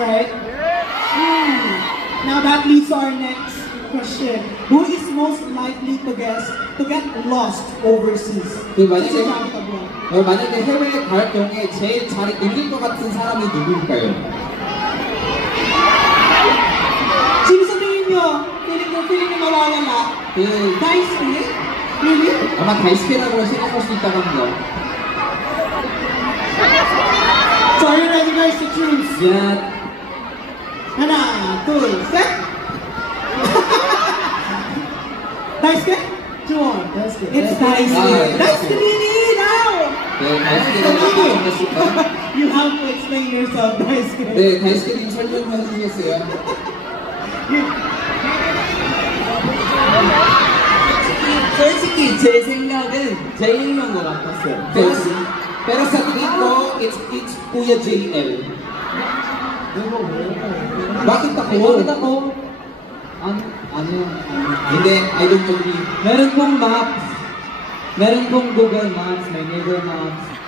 right? Now that leads to our next question. Who is most likely to get lost overseas? 그 만약에 This is out of one. 만약에 해외에 갈 경우에 제일 잘 읽을 것 같은 사람이 누구일까요? Sino sa tingin nyo? Feeling nyo mawawala? 그 Daisuke? Really? 아마 다이스케라고 생각할 수 있다고 합니다. So are you ready guys to choose? 야, 하나, 둘, 셋! Daisuke? Juwon. Daisuke. It's Daisuke. Ah, Daisuke Nini now! 네, 다이스케라고 생각했습니다. You have to explain yourself, Daisuke. 네, 다이스케님 설명해 주시겠어요? 솔직히 제 생각은 제일인 것 같았어요. Pero sa tingin ko, it's Kuya JL. Bakit ako? Bakit ako? Ano? Hindi, I don't agree. Meron pong maps. Meron pong Google Maps, may Naver Maps.